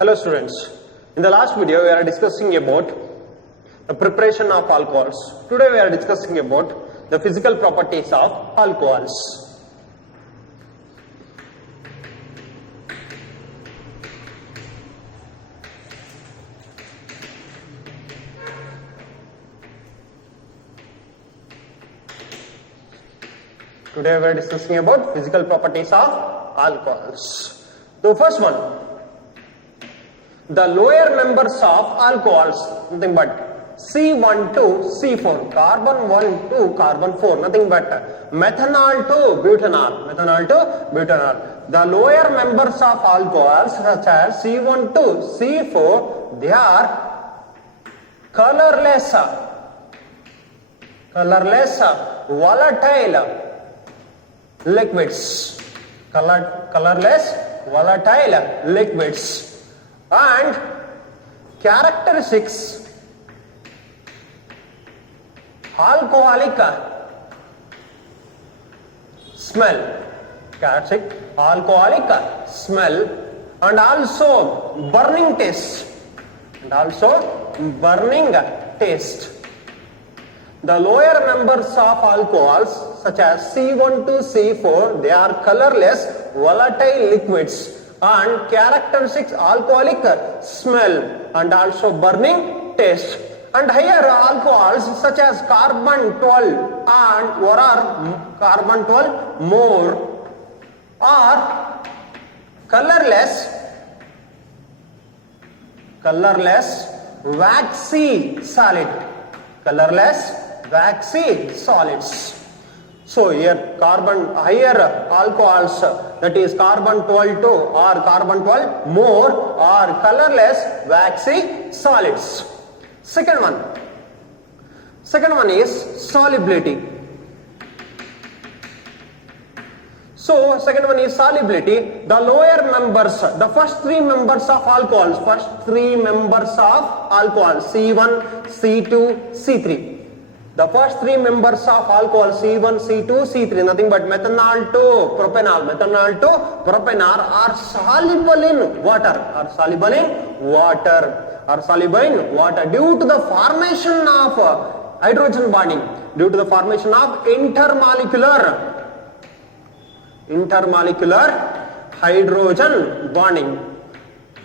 Hello students, in the last video we are discussing about the preparation of alcohols. Today we are discussing about the physical properties of alcohols. Today we are discussing about physical properties of alcohols. The first one, the lower members of alcohols, nothing but C1 to C4, carbon 1 to carbon 4, nothing but methanol to butanol, The lower members of alcohols such as C1 to C4, they are colorless, volatile liquids, colorless volatile liquids, and characteristics alcoholic smell, and also burning taste, The lower members of alcohols such as C1 to C4, they are colorless volatile liquids and characteristics alcoholic smell and also burning taste. And higher alcohols such as carbon 12 and what are carbon 12 more are colorless waxy solids. So here higher alcohols, that is carbon 12 2 or carbon 12 more, are colorless waxy solids. Second one is solubility. So second one is solubility. The lower members, the first three members of alcohols, C1, C2, C3. The first three members of alcohol C1, C2, C3, nothing but methanol to propanol are soluble in water, due to the formation of hydrogen bonding, due to the formation of intermolecular hydrogen bonding.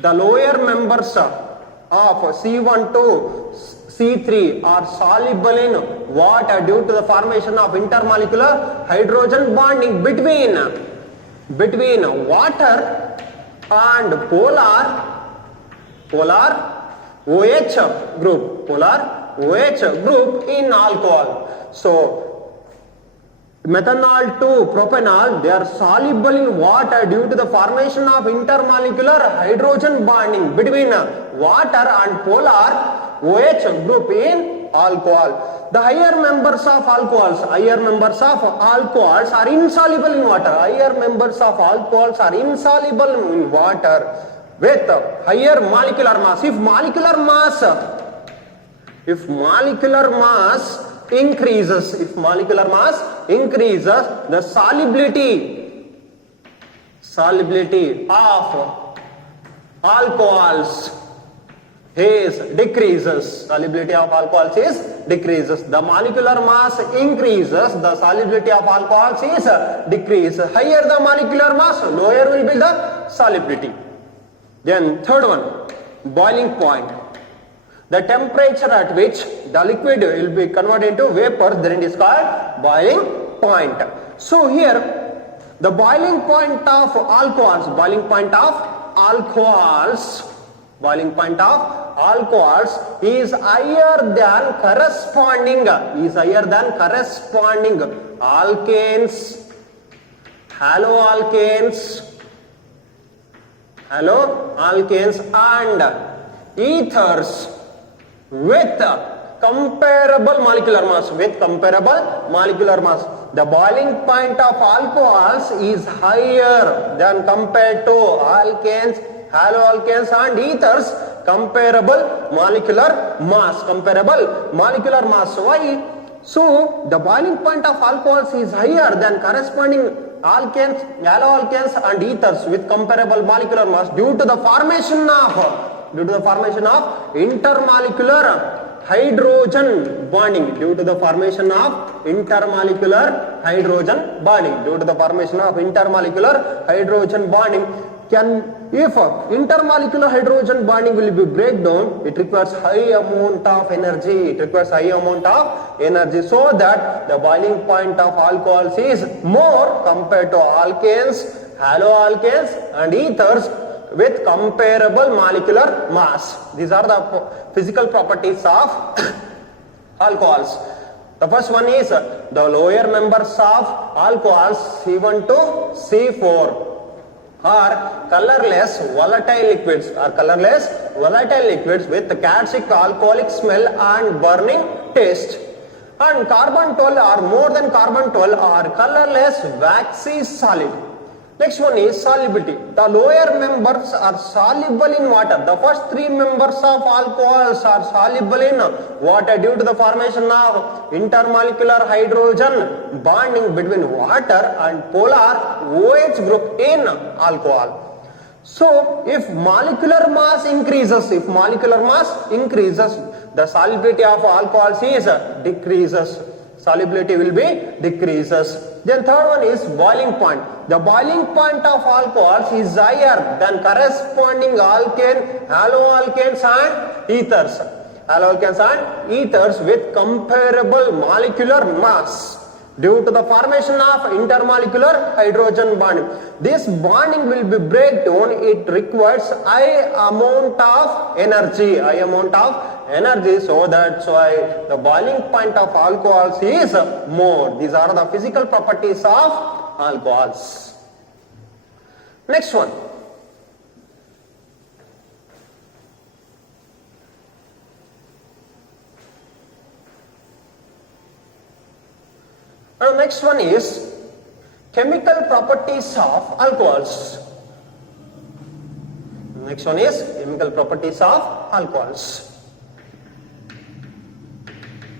The lower members of C1 to C3 are soluble in water due to the formation of intermolecular hydrogen bonding between water and polar OH group in alcohol. So methanol to propanol, they are soluble in water due to the formation of intermolecular hydrogen bonding between water and polar OH group in alcohol. The higher members of alcohols are insoluble in water. With higher molecular mass. If molecular mass increases, the solubility of alcohols decreases. The molecular mass increases, the solubility of alcohols is decreases. Higher the molecular mass, lower will be the solubility. Then third one, boiling point. The temperature at which the liquid will be converted into vapor, then it is called boiling point. So here, the boiling point of alcohols is higher than corresponding alkanes, haloalkanes and ethers with comparable molecular mass. The boiling point of alcohols is higher than compared to alkanes, haloalkanes and ethers comparable molecular mass. Why? So the boiling point of alcohols is higher than corresponding alkanes, haloalkanes and ethers with comparable molecular mass due to the formation of intermolecular hydrogen bonding, due to the formation of intermolecular hydrogen bonding. If intermolecular hydrogen bonding will be breakdown, it requires high amount of energy. So that the boiling point of alcohols is more compared to alkanes, haloalkanes and ethers with comparable molecular mass. These are the physical properties of alcohols. The first one is the lower members of alcohols C1 to C4 are colorless volatile liquids with toxic alcoholic smell and burning taste. And carbon 12 or more than carbon 12 are colorless waxy solid. Next one is solubility. The lower members are soluble in water. The first three members of alcohols are soluble in water due to the formation of intermolecular hydrogen bonding between water and polar OH group in alcohol. So, if molecular mass increases, the solubility of alcohols is decreases. Solubility will be decreases. Then third one is boiling point. The boiling point of alcohols is higher than corresponding alkane, haloalkanes and ethers with comparable molecular mass due to the formation of intermolecular hydrogen bonding. This bonding will be breakdown. It requires high amount of energy. So that's why the boiling point of alcohols is more. These are the physical properties of alcohols. Next one. Now next one is chemical properties of alcohols. Next one is chemical properties of alcohols.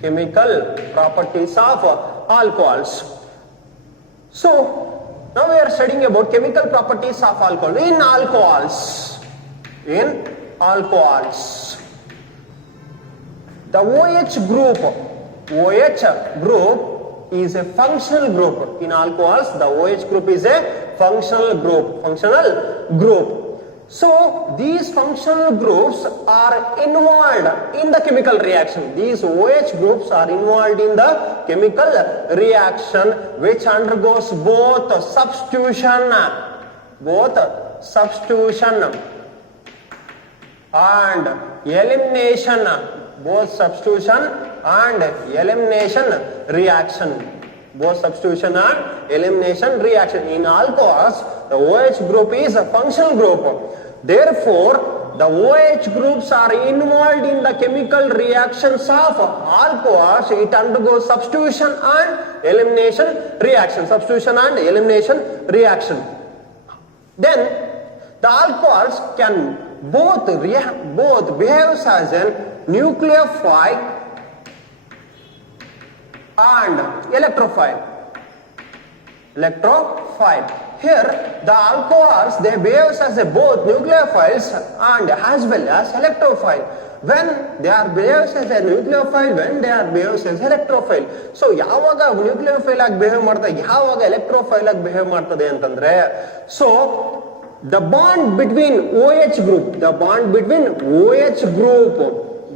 Chemical properties of alcohols. So now we are studying about chemical properties of alcohol. In alcohols, the OH group is a functional group. In alcohols, the OH group is a functional group. So these functional groups are involved in the chemical reaction. These OH groups are involved in the chemical reaction which undergoes both substitution and elimination. Both substitution and elimination reaction. In alcohols, the OH group is a functional group. Therefore, the OH groups are involved in the chemical reactions of alcohols. It undergoes substitution and elimination reaction. Then, the alcohols can both behave as a nucleophile and electrophile. Here, the alcohols, they behave as both nucleophiles and as well as electrophile. When they are behaves as a nucleophile, when they are behaves as electrophile. So, ಯಾವಾಗ nucleophile ಆಗಿ behave ಮಾಡ್ತದೆ, ಯಾವಾಗ electrophile ಆಗಿ behave ಮಾಡ್ತದೆ ಅಂತಂದ್ರೆ, so the bond between OH group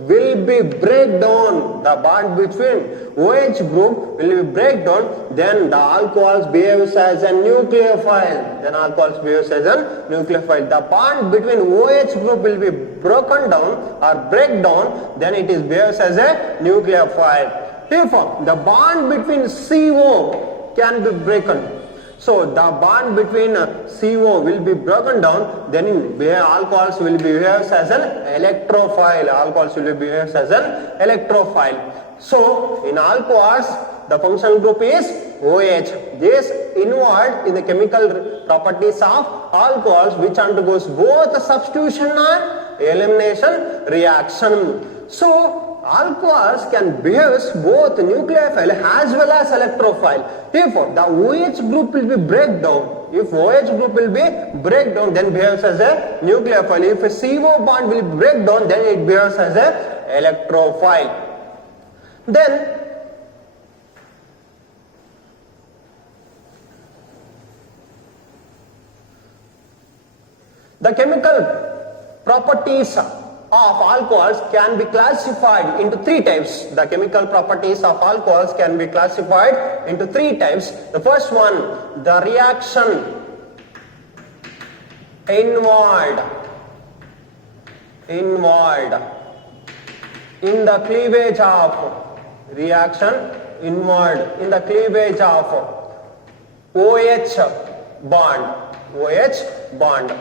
will be breakdown. The bond between OH group will be breakdown. Then the alcohols behaves as a nucleophile. The bond between OH group will be broken down or breakdown. Then it is behaves as a nucleophile. If the bond between CO can be broken, so the bond between CO will be broken down, then alcohols will behave as an electrophile. So in alcohols, the functional group is OH. This involved in the chemical properties of alcohols which undergoes both substitution and elimination reaction. So alcohols can behave both nucleophile as well as electrophile. If the OH group will be breakdown, then behaves as a nucleophile. If a CO bond will break down, then it behaves as a electrophile. Then the chemical properties of alcohols can be classified into three types. The chemical properties of alcohols can be classified into three types. The first one, the reaction involved in the cleavage of OH bond.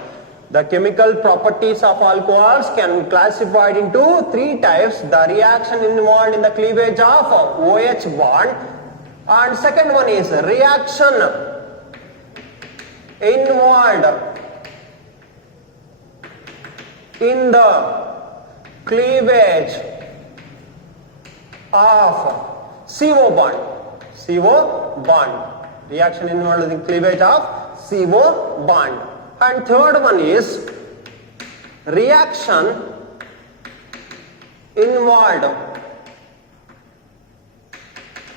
The chemical properties of alcohols can be classified into three types. The reaction involved in the cleavage of OH bond, and second one is reaction involved in the cleavage of CO bond. Reaction involved in the cleavage of CO bond. And third one is reaction involved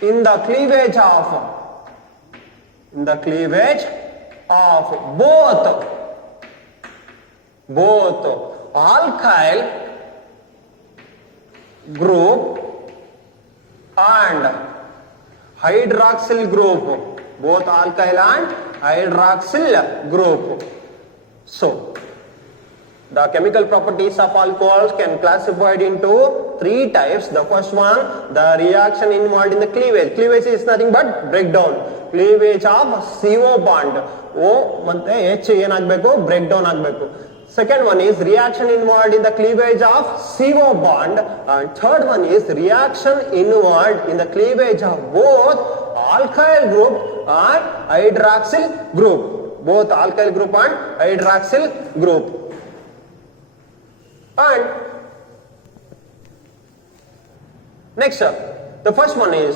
in the cleavage of both alkyl group and hydroxyl group. Both alkyl and hydroxyl group. So, the chemical properties of alcohols can be classified into three types. The first one, the reaction involved in the cleavage. Cleavage is nothing but breakdown. Cleavage of CO bond. O ಮತ್ತೆ H ಏನಾಗಬೇಕು breakdown ಆಗಬೇಕು. Second one is reaction involved in the cleavage of CO bond, and third one is reaction involved in the cleavage of both alkyl group and hydroxyl group. Both alkyl group and hydroxyl group. And next the first one is,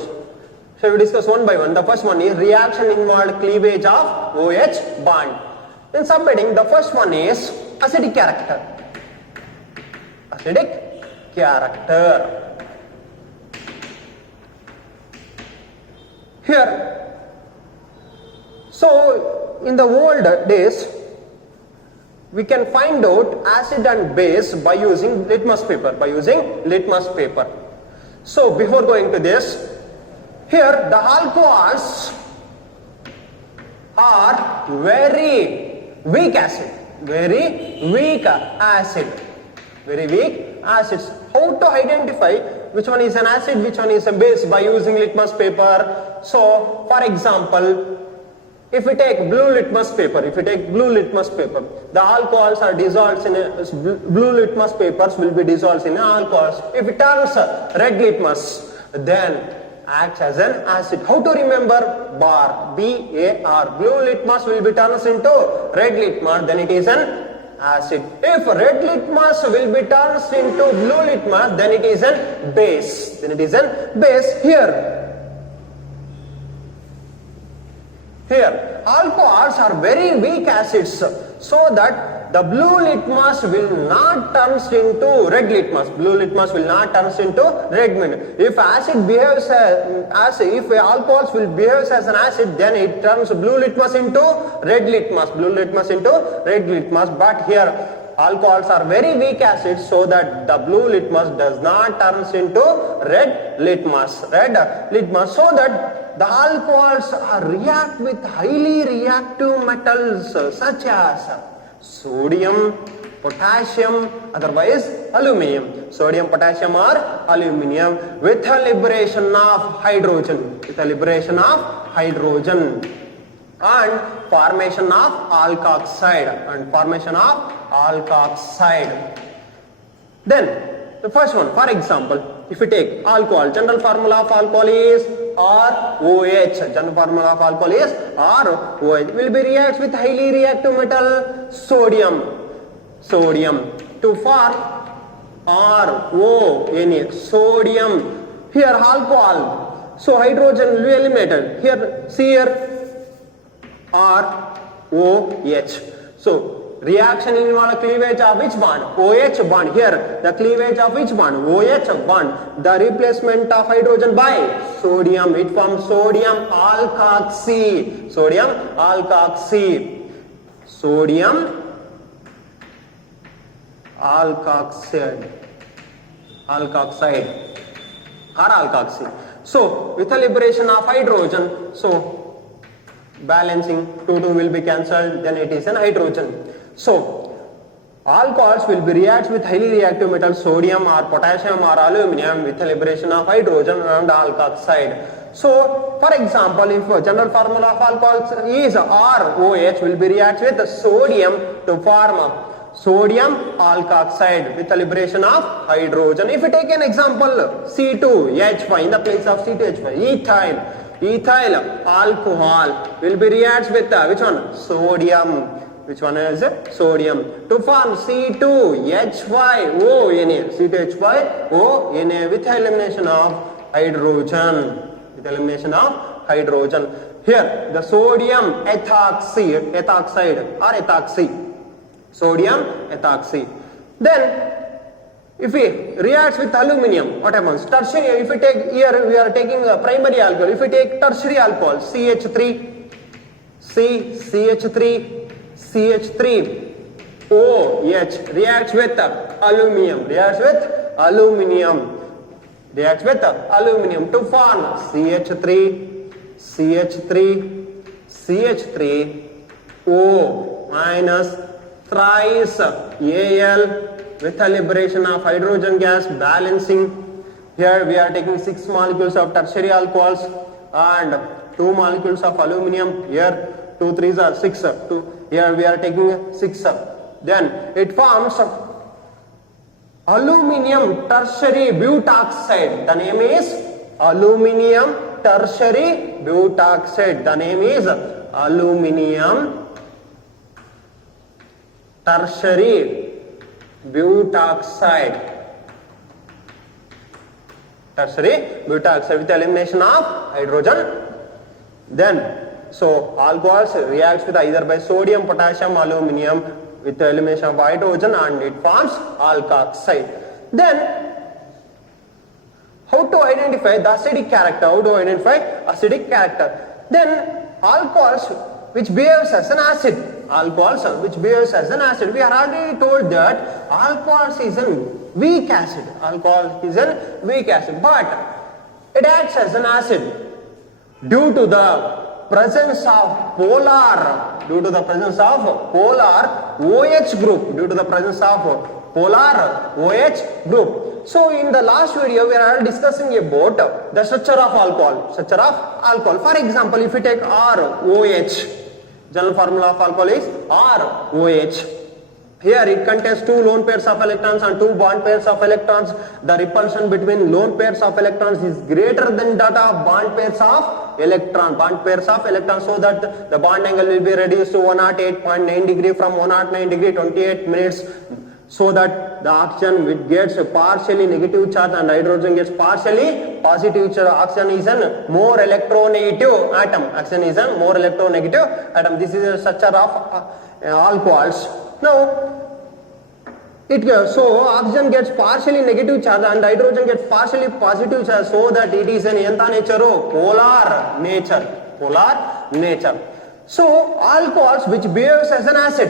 shall we discuss one by one? The first one is reaction involved cleavage of OH bond. In subheading, the first one is acidic character. Here, so in the old days, we can find out acid and base by using litmus paper. So before going to this, here the alcohols are very weak acids. How to identify which one is an acid, which one is a base? By using litmus paper. So for example, if we take blue litmus paper, the alcohols are dissolved in blue litmus papers will be dissolved in alcohols. If it turns red litmus, then acts as an acid. How to remember? Bar, B-A-R. Blue litmus will be turned into red litmus, then it is an acid. If red litmus will be turned into blue litmus, then it is an base. Here, alcohols are very weak acids, so that the blue litmus will not turn into red litmus. If acid behaves as if alcohols will behave as an acid, then it turns blue litmus into red litmus. But here, alcohols are very weak acids, so that the blue litmus does not turn into red litmus. So that the alcohols react with highly reactive metals such as sodium, potassium, otherwise aluminium. Sodium, potassium or aluminium with a liberation of hydrogen. And formation of alkoxide. Then the first one, for example, if we take alcohol, general formula of alcohol is ROH. Will be reacts with highly reactive metal sodium to form RONA, sodium. Here alcohol, so hydrogen will be eliminated. Here, see here, ROH. So reaction involve cleavage of which bond? OH bond. Here the cleavage of which bond? OH bond. The replacement of hydrogen by sodium. It forms sodium alkoxy. Sodium alkoxy. Sodium alkoxide. Alkoxide or alkoxy. So with the liberation of hydrogen, so balancing 2 will be cancelled, then it is an hydrogen. So alcohols will be react with highly reactive metals sodium or potassium or aluminum with the liberation of hydrogen and alkoxide. So for example, if a general formula of alcohols is ROH, will be react with sodium to form sodium alkoxide with the liberation of hydrogen. If we take an example C2H5 in the place of C2H5, ethyl alcohol will be reacts with which one? Sodium. Which one is sodium to form C2H5ONA. C2H5ONA with elimination of hydrogen. With elimination of hydrogen. Here the sodium ethoxide or ethoxy. Sodium ethoxy. Then if we reacts with aluminum, what happens? Tertiary, if we take here, we are taking a primary alcohol. If we take tertiary alcohol, CH3, CH3OH reacts with aluminum, reacts with aluminum to form CH3O minus thrice Al with the liberation of hydrogen gas, balancing. Here we are taking 6 molecules of tertiary alcohols and 2 molecules of aluminum. Here 2 3s are 6. Here we are taking 6. Then it forms aluminium tertiary butoxide. The name is aluminium tertiary butoxide. The name is aluminium tertiary butoxide. Tertiary butoxide with elimination of hydrogen. Then so alcohols reacts with either by sodium, potassium, aluminum with the elimination of hydrogen and it forms alkoxide. Then how to identify the acidic character? Then alcohols which behaves as an acid. We are already told that alcohol is a weak acid. But it acts as an acid due to the presence of polar OH group. So in the last video we are discussing about the structure of alcohol. For example, if we take ROH, general formula of alcohol is ROH. Here it contains 2 lone pairs of electrons and 2 bond pairs of electrons. The repulsion between lone pairs of electrons is greater than that of bond pairs of electrons. So that the bond angle will be reduced to 108.9 degree from 109 degree 28 minutes. So that the oxygen which gets a partially negative charge and hydrogen gets partially positive charge. Oxygen is a more electronegative atom. This is a structure of alcohols. Now, so oxygen gets partially negative charge and hydrogen gets partially positive charge, so that it is an entha nature, polar nature. So alcohols which behaves as an acid,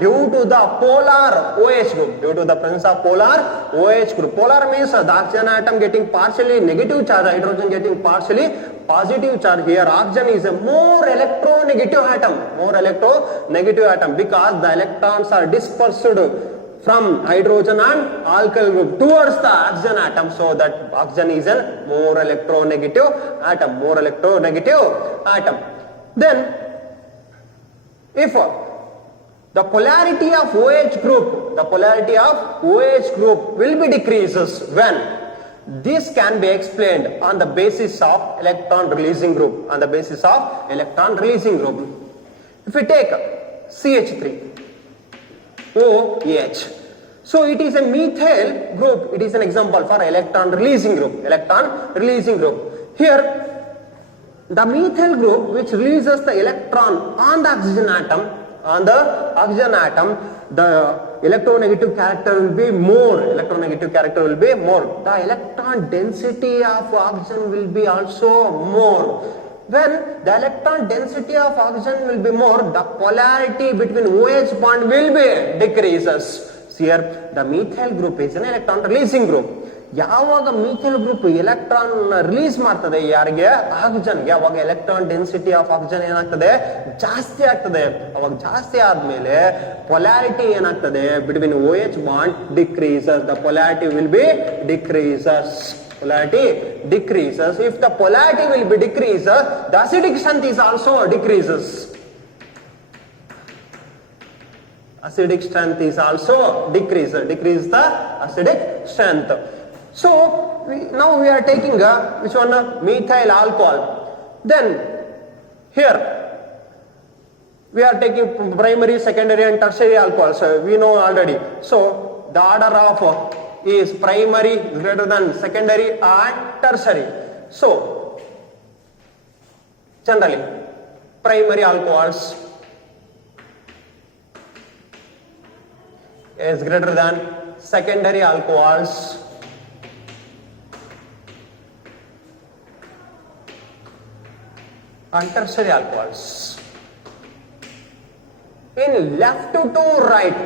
due to the polar OH group, due to the presence of polar OH group. Polar means the oxygen atom getting partially negative charge, hydrogen getting partially positive charge. Here oxygen is a more electronegative atom because the electrons are dispersed from hydrogen and alkyl group towards the oxygen atom, so that oxygen is a more electronegative atom. Then if the polarity of OH group will be decreases when this can be explained on the basis of electron releasing group. If we take CH3OH, So it is a methyl group. It is an example for electron releasing group. Electron releasing group. Here the methyl group which releases the electron on the oxygen atom, the electronegative character will be more. Electronegative character will be more. The electron density of oxygen will be also more. When the electron density of oxygen will be more, the polarity between OH bond will be decreases. So here the methyl group is an electron releasing group. ಯಾವಾಗ methyl group electron release ಮಾಡ್ತದೆ ಯಾರಿಗೆ, ಆಕ್ಸಿಜನ್ಗೆ, ಅವಾಗ electron density of oxygen ಏನಾಗ್ತದೆ, ಜಾಸ್ತಿ ಆಗ್ತದೆ. ಅವಾಗ ಜಾಸ್ತಿ ಆದ್ಮೇಲೆ ಪೊಲಾರಿಟಿ ಏನಾಗ್ತದೆ between OH bond decreases. The polarity will be decreases. Polarity decreases. If the polarity will be decreases, the acidic strength is also decreases. Acidic strength is also decreases. Decrease the acidic strength. So now we are taking which one? Methyl alcohol. Then here we are taking primary, secondary and tertiary alcohols. We know already. So the order of is primary greater than secondary and tertiary. So generally primary alcohols is greater than secondary alcohols. And tertiary alcohols. In left to right,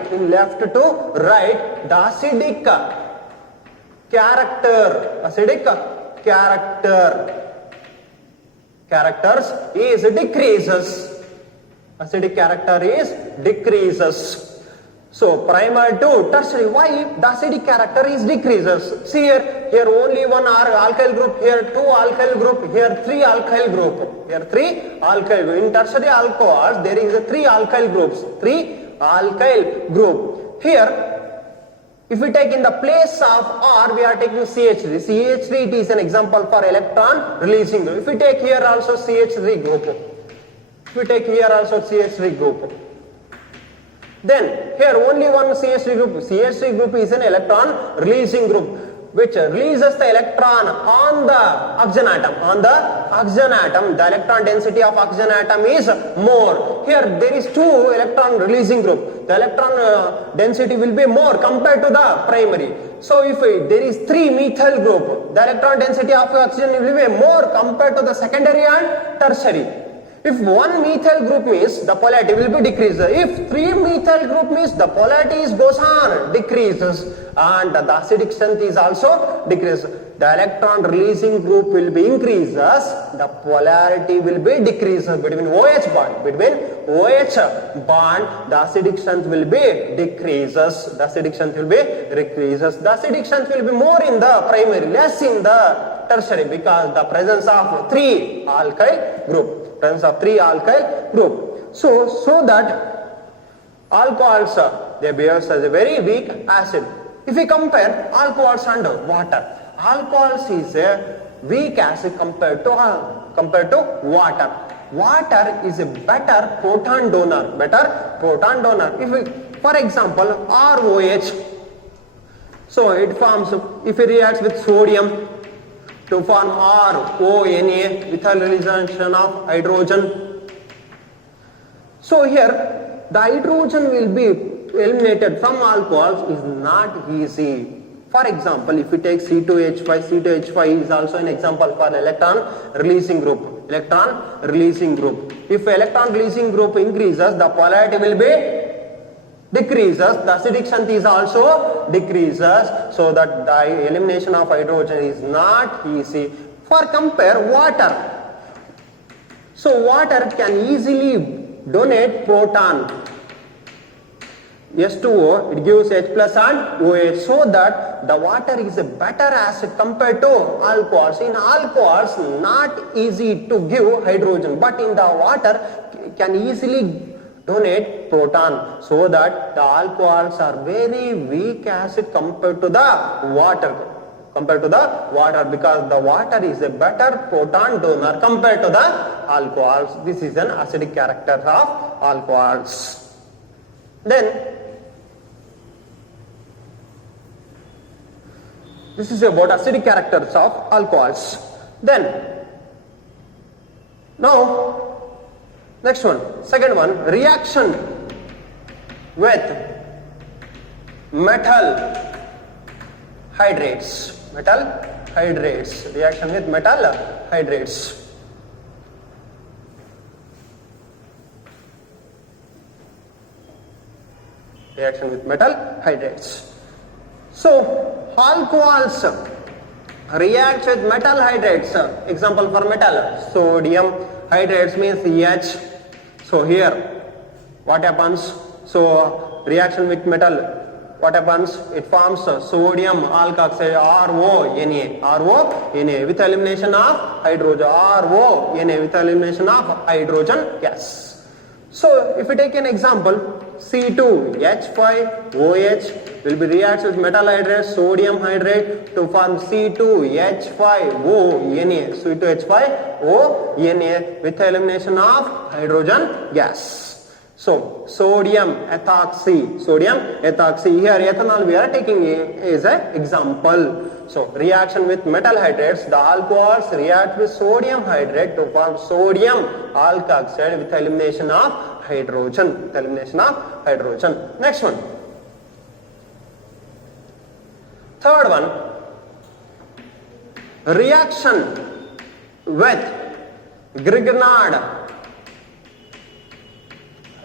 the acidic characters is decreases. Acidic character is decreases. So primary to tertiary, why the acidic character is decreases? See here only one alkyl group, here two alkyl group, here three alkyl group, here three alkyl group. In tertiary alcohols there is a three alkyl groups, Here if we take in the place of R, we are taking CH3. CH3 it is an example for electron releasing group. If we take here also CH3 group, then here only one CH3 group. CH3 group is an electron releasing group which releases the electron on the oxygen atom. The electron density of oxygen atom is more. Here there is two electron releasing group. The electron density will be more compared to the primary. So if there is three methyl group, the electron density of oxygen will be more compared to the secondary and tertiary. If one methyl group means the polarity will be decreased. If three methyl group means the polarity goes on decreases and the acidic strength is also decreases. The electron releasing group will be increases, the polarity will be decreases between OH bond. The acidic strength will be decreases. The acidic strength will be decreases. The acidic strength will be more in the primary, less in the tertiary because the presence of three alkyl group. So that alcohols they behave as a very weak acid. If we compare alcohols and water, alcohols is a weak acid compared to water. Water is a better proton donor. If we, for example, ROH, so it forms, if it reacts with sodium to form RONA, methylation of hydrogen. So here the hydrogen will be eliminated from alcohols is not easy. For example, if we take C2H5 is also an example for electron releasing group. If electron releasing group increases, the polarity will be decreases, the acidic strength is also decreases, so that the elimination of hydrogen is not easy. For compare water. So water can easily donate proton. H2O, it gives H plus and OH, so that the water is a better acid compared to alcohols. In alcohols, not easy to give hydrogen, but in the water can easily donate proton, so that the alcohols are very weak acid compared to the water. Because the water is a better proton donor compared to the alcohols. This is an acidic character of alcohols. Then This is about acidic characters of alcohols. Then, now, next one, second one, reaction with metal hydrates. Metal hydrates. Reaction with metal hydrates. Reaction with metal hydrates. So, alcohols react with metal hydrates. Example for metal, sodium hydrates means H. So here, what happens? So reaction with metal, what happens? It forms sodium alkoxide RONA with elimination of hydrogen, RONA with elimination of hydrogen gas. So if we take an example, C2H5OH will be reacts with metal hydrate, sodium hydrate to form C2H5ONA, C2H5ONA with elimination of hydrogen gas. So sodium ethoxy, here ethanol we are taking as an example. So reaction with metal hydrates, the alcohols react with sodium hydrate to form sodium alkoxide with elimination of hydrogen. Next one. Third one, reaction with Grignard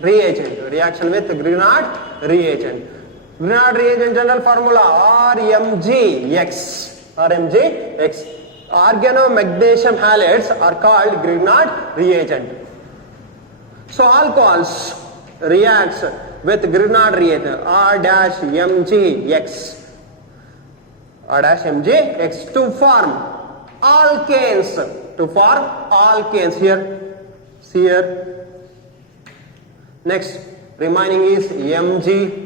reagent. Reaction with Grignard reagent. Grignard reagent general formula RMgX. Organomagnesium halides are called Grignard reagent. So alcohols reacts with Grignard reagent R-MgX to form alkanes. Here. Next, remaining is MgX-OR.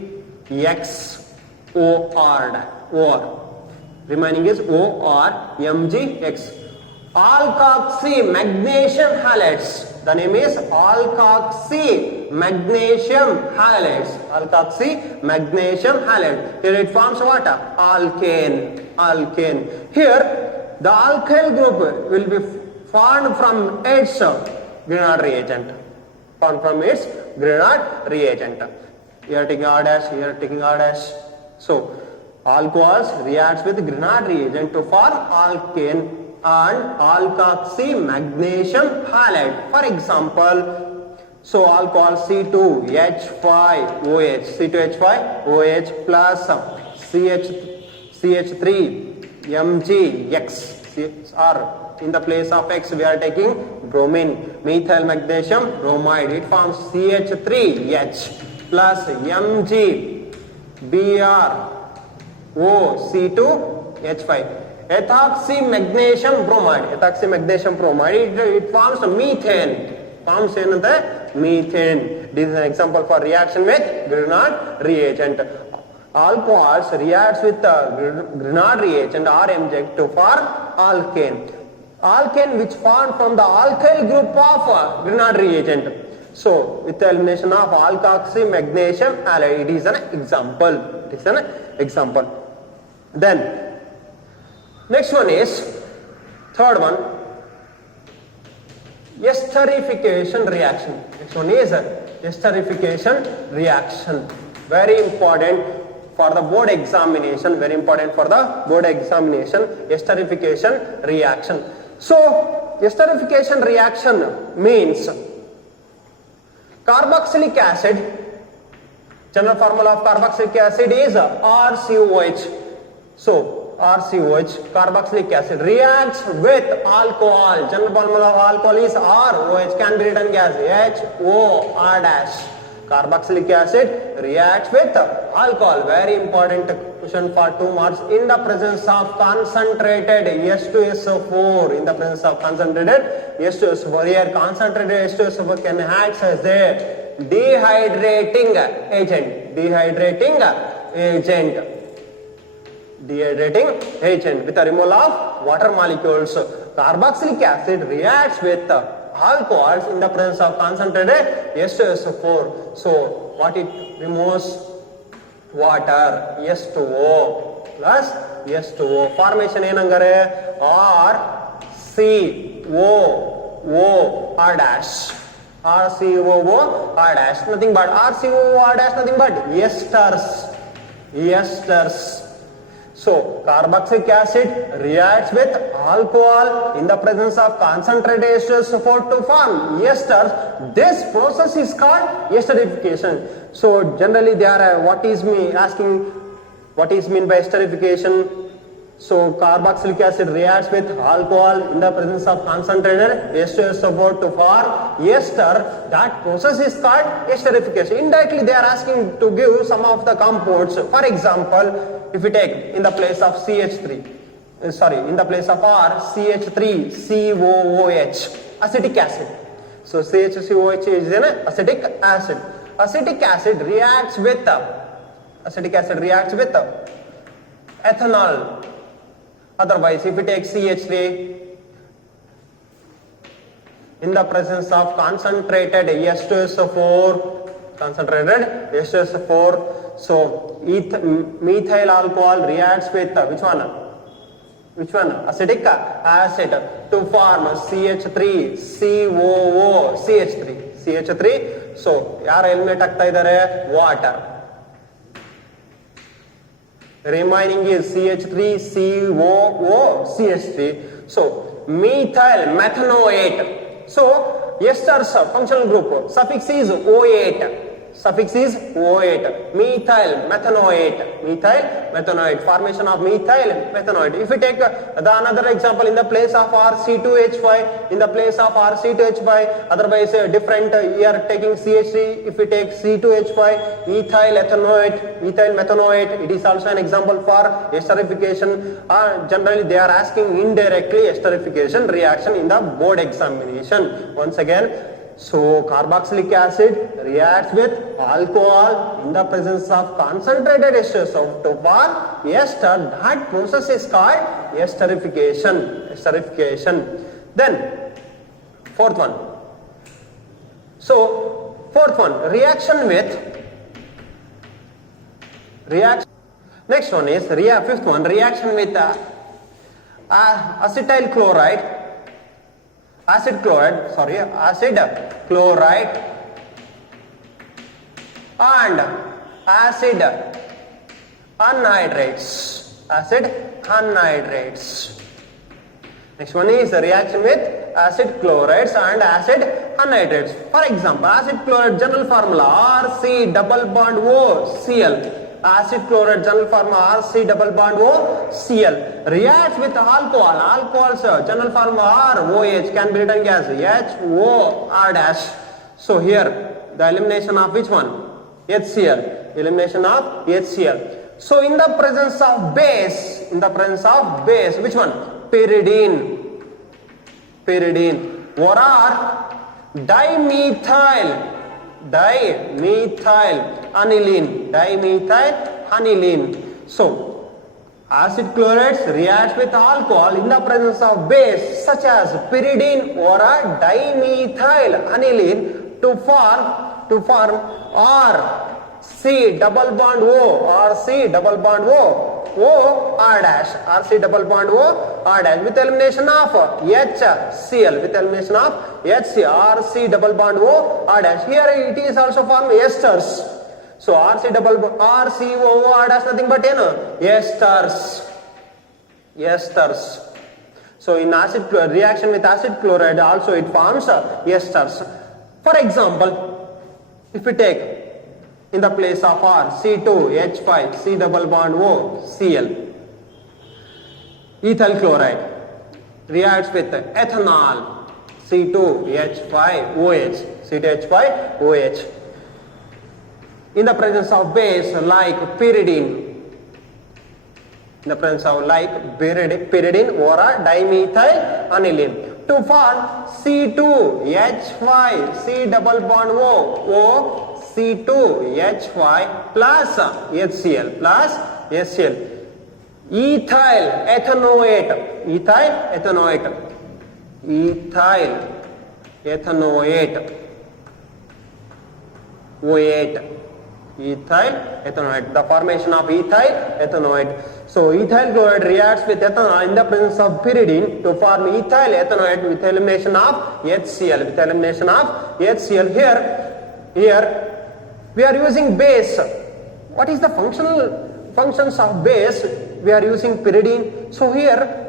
Remaining is OR-MgX. Alkoxy magnesium halides. The name is alkoxy magnesium halides. Here it forms what? Alkane. Here the alkyl group will be formed from its Grignard reagent. Here taking R', So alcohols reacts with Grignard reagent to form alkane and alkoxy magnesium halide. For example, so alcohol C2H5OH plus CH3MgX. In the place of X we are taking bromine, methyl magnesium bromide. It forms CH3H plus MgBrOC2H5. Ethoxy magnesium bromide. It forms methane. This is an example for reaction with Grignard reagent. Alcohols reacts with Grignard reagent RMgX to form alkane. Alkane which formed from the alkyl group of Grignard reagent. So with the elimination of alkoxy magnesium halide, it is an example. Then next one is third one, esterification reaction. Next one is esterification reaction. Very important for the board examination. Esterification reaction. So esterification reaction means carboxylic acid. General formula of carboxylic acid is RCOH. So RCOH, carboxylic acid, reacts with alcohol. General formula of alcohol is ROH, can be written as HOR'. Carboxylic acid reacts with alcohol. Very important question for 2 marks. In the presence of concentrated H2SO4. Here concentrated H2SO4 can act as a dehydrating agent with the removal of water molecules. Carboxylic acid reacts with alcohols in the presence of concentrated H2SO4. So what it removes? Water, H2O plus H2O formation ಏನಂಗಾರೆ RCOO R dash RCOO R dash nothing but RCOO R dash nothing but esters. So carboxylic acid reacts with alcohol in the presence of concentrated esters to form esters. This process is called esterification. So generally they are what is mean by esterification? So carboxylic acid reacts with alcohol in the presence of concentrated esters to form ester. That process is called esterification. Indirectly they are asking to give some of the compounds. For example, if we take in the place of in the place of R, CH3COOH, acetic acid. So CHCOOH is an acetic acid. Acetic acid reacts with ethanol. Otherwise, if we take CH3 in the presence of concentrated esters 4, so methyl alcohol reacts with which one? Acetic acid to form CH3COO so ಯಾರು eliminate ಆಗ್ತಾ ಇದ್ದಾರೆ? Water. Remaining is CH3COO so methyl methanoate. So esters functional group suffix is O8. Methyl methanoate formation of methyl methanoate. If we take another example in the place of RC2H5, otherwise different here taking CH3. If we take C2H5 ethyl methanoate, it is also an example for esterification. Generally they are asking indirectly esterification reaction in the board examination. Once again, so carboxylic acid reacts with alcohol in the presence of concentrated esters to form ester. That process is called esterification. Then fourth one, reaction. Next one is fifth one, reaction with acid chloride and acid anhydrates. Next one is the reaction with acid chlorides and acid anhydrates. For example, acid chloride general formula RC double bond OCl. Acid chloride general formula RC double bond OCl reacts with alcohol. Alcohol's general formula ROH can be written as HOR dash. So here the elimination of which one? HCl. Elimination of HCl. So in the presence of base, which one? Pyridine. Or dimethyl aniline. So acid chlorides react with alcohol in the presence of base such as pyridine or dimethyl aniline to form RC double bond O R dash with elimination of HCl RC double bond O R dash. Here it is also formed esters. So RCOO R dash nothing but esters. So in reaction with acid chloride also it forms esters. For example, if we take in the place of R C2H5 C double bond O Cl, ethyl chloride reacts with ethanol C2H5OH in the presence of base like pyridine, or dimethyl aniline to form C2H5 C double bond O C2H5 plus HCl ethyl ethanoate OH ethyl ethanoate. The formation of ethyl ethanoate. So ethyl chloride reacts with ethanol in the presence of pyridine to form ethyl ethanoate with elimination of HCl. With elimination of HCl. Here we are using base. What is the functions of base? We are using pyridine. So here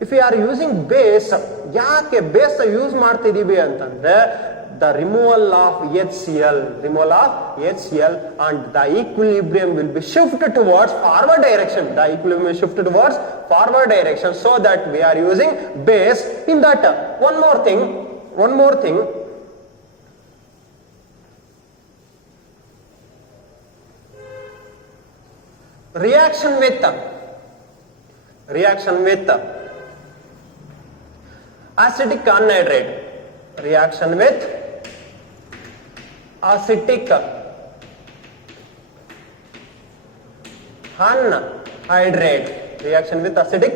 if we are using base, ಯಾಕೆ base use ಮಾಡ್ತಿದೀವಿ ಅಂತಂದ್ರೆ the removal of HCl and the equilibrium will be shifted towards forward direction. The equilibrium is shifted towards forward direction, so that we are using base in that. One more thing. Reaction with acetic anhydride. Reaction with acetic anhydride. Reaction with acetic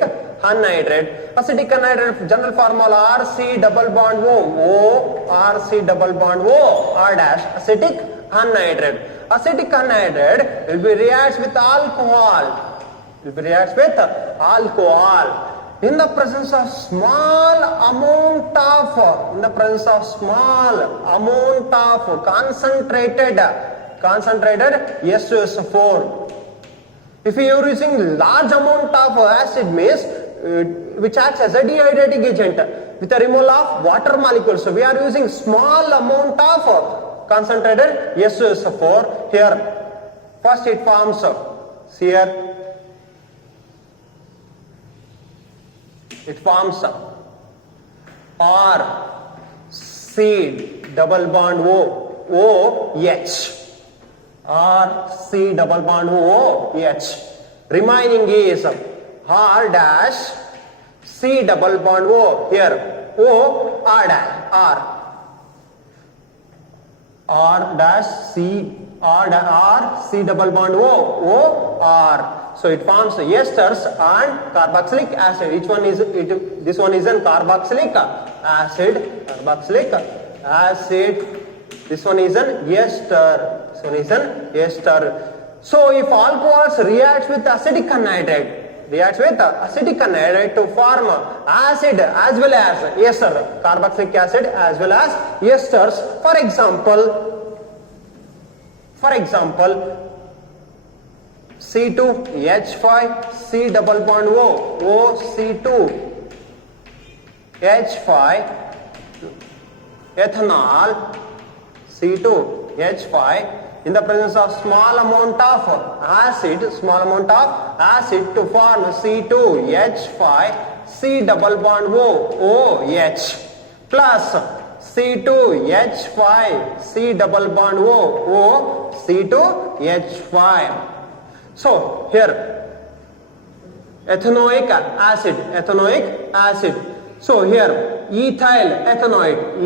anhydride. Acetic anhydride general formula RC double bond O. RC double bond O R dash acetic anhydride. Acetic anhydride will be reacts with alcohol. In the presence of small amount of concentrated S2S4. If you are using large amount of acid means which acts as a dehydrating agent with the removal of water molecules. So we are using small amount of concentrated S2S4 here. First it forms here. It forms R C double bond OH. R C double bond OH. Remaining is R dash C double bond O here. O R dash R dash C double bond O R. So it forms esters and carboxylic acid. This one is an carboxylic acid. This one is an ester. So if alcohols reacts with acidic anhydride to form acid as well as ester, carboxylic acid as well as esters. For example, C2H5 C double bond O C2H5 ethanol C2H5 in the presence of small amount of acid to form C2H5 C double bond OH plus C2H5 C double bond O C2H5. So here ethanoic acid. So here ethyl ethanoate.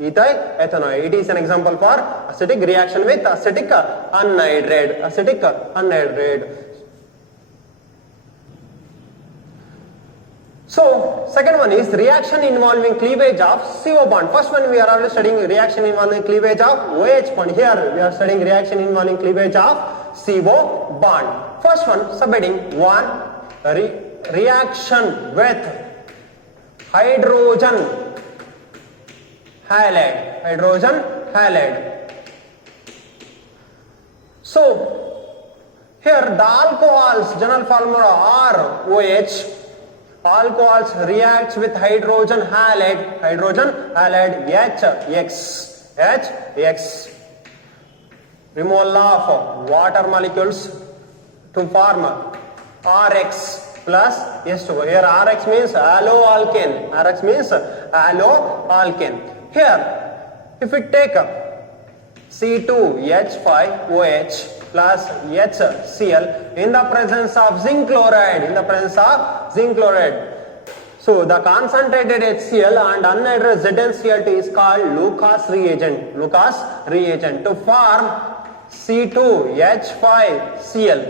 It is an example for acidic reaction with acetic anhydride. So second one is reaction involving cleavage of CO bond. First one we are already studying reaction involving cleavage of OH bond. Here we are studying reaction involving cleavage of CO bond. First one, subheading 1, reaction with hydrogen halide. So here the alcohols general formula are OH. Alcohols reacts with hydrogen halide HX. Removal of water molecules to form RX plus S2. Here RX means alloalkane. Here if we take C2H5OH plus HCl in the presence of zinc chloride. So the concentrated HCl and anhydrous ZnCl2 is called Lucas reagent to form C2H5Cl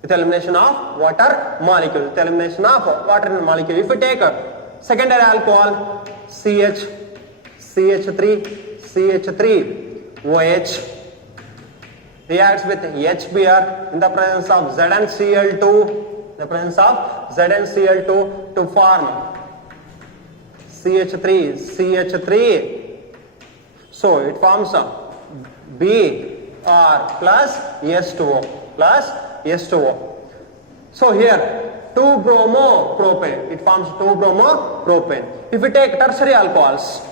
with elimination of water molecule. If we take a secondary alcohol CH OH reacts with HBr in the presence of ZnCl2, to form CH3. So it forms Br plus S2O. So here 2-bromopropane, it forms 2-bromopropane. If we take tertiary alcohols,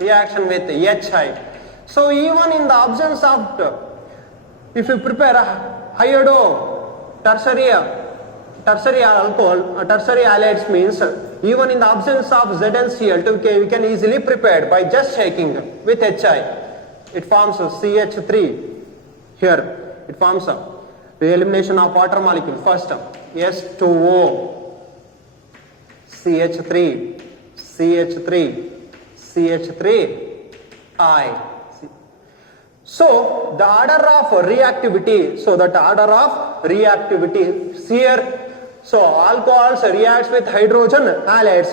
reaction with HI. So even in the absence of, if you prepare a iodo tertiary alcohol, tertiary halides means even in the absence of ZnCl2 we can easily prepare by just shaking with HI. It forms CH3. Here it forms the elimination of water molecule. First S2O, CH3I. So the order of reactivity, here, so alcohols reacts with hydrogen halides,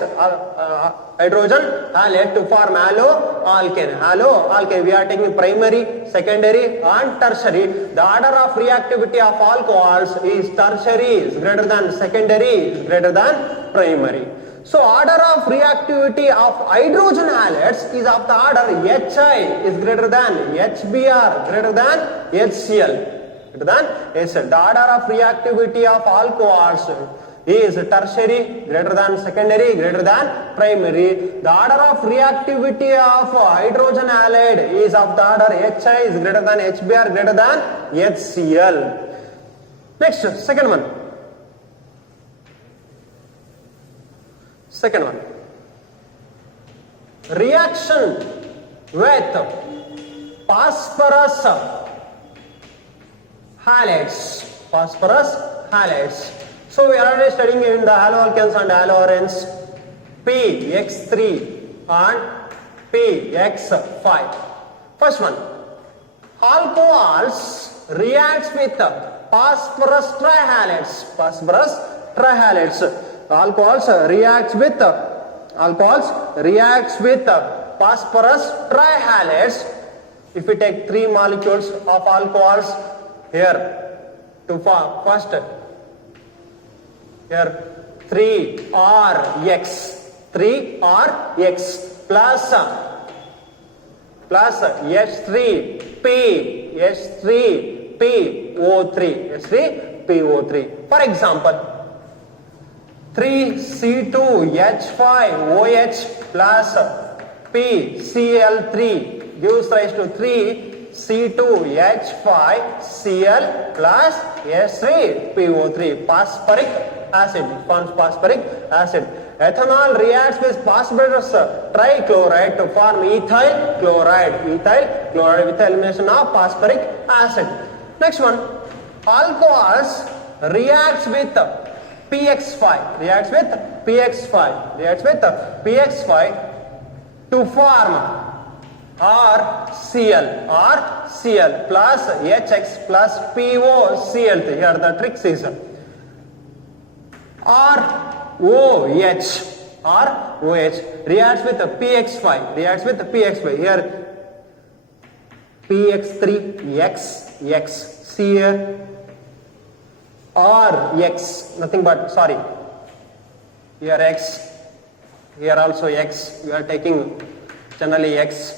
to form haloalkane. We are taking primary, secondary and tertiary. The order of reactivity of alcohols is tertiary is greater than secondary is greater than primary. So order of reactivity of hydrogen halides is of the order HI is greater than HBr greater than HCl. The order of reactivity of alcohols is tertiary greater than secondary greater than primary. The order of reactivity of hydrogen halide is of the order HI is greater than HBr greater than HCl. Next, second one. Reaction with phosphorus halides. So we are already studying in the haloalkanes and haloarenes PX3 and PX5. First one, alcohols reacts with phosphorus trihalides. Alcohols reacts with phosphorus trihalides. If we take 3 molecules of alcohols here to form first here 3RX plus H3PO3. For example, 3C2H5OH plus PCl3 gives rise to 3C2H5Cl plus H3PO3. Phosphoric acid forms phosphoric acid. Ethanol reacts with phosphorus trichloride to form ethyl chloride with elimination of phosphoric acid. Next one, alcohols reacts with PX5 to form RCl plus HX plus POCl3. Here the trick is ROH reacts with PX5 here PX3X here RX, nothing but, sorry, here X, here also X, we are taking generally X,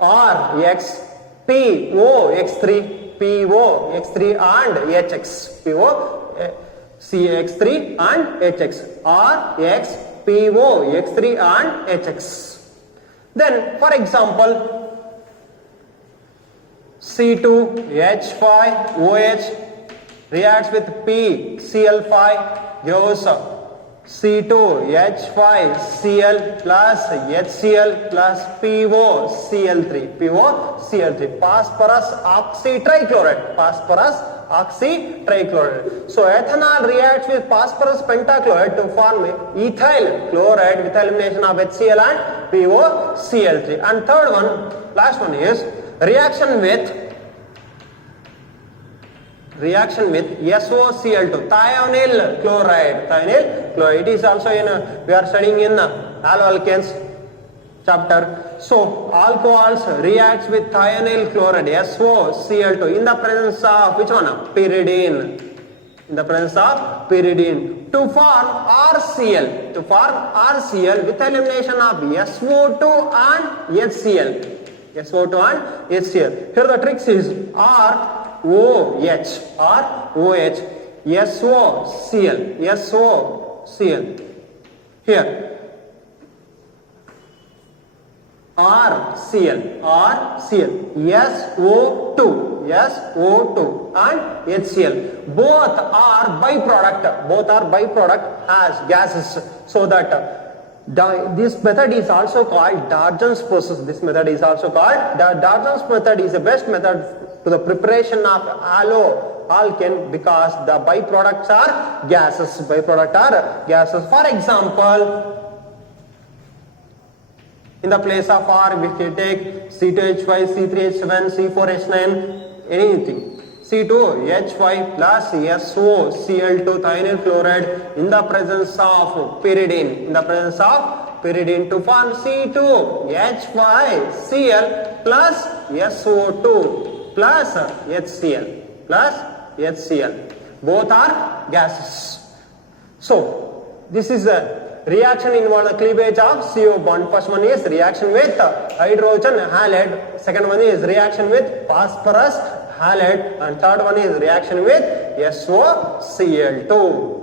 RX, POX3 and HX, CX3 and HX, RX, POX3 and HX. Then, for example, C2H5OH reacts with PCl5 gives C2H5Cl plus HCl plus POCl3 phosphorus oxytrichloride. So ethanol reacts with phosphorus pentachloride to form ethyl chloride with elimination of HCl and POCl3. And third one, last one is reaction with reaction with SOCl2, thionyl chloride. Thionyl chloride. It is also we are studying in alkanes chapter. So alcohols reacts with thionyl chloride, SOCl2, in the presence of which one? Pyridine. In the presence of pyridine to form RCl. To form RCl with elimination of SO2 and HCl. SO2 and HCl. Here the trick is ROH. SOCl. Here RCl, SO2 and HCl. Both are byproduct as gases. So that this method is also called Darjan's process. This method is also called Darjan's method is the best method to the preparation of alkane because the byproducts are gases. For example, in the place of R, we can take C2H5, C3H7, C4H9, anything. C2H5 plus SOCl2 thionyl chloride in the presence of pyridine. In the presence of pyridine to form C2H5Cl plus SO2 plus HCl. Both are gases. So this is a reaction involves the cleavage of CO bond. First one is reaction with hydrogen halide. Second one is reaction with phosphorus halide. And third one is reaction with SOCl2.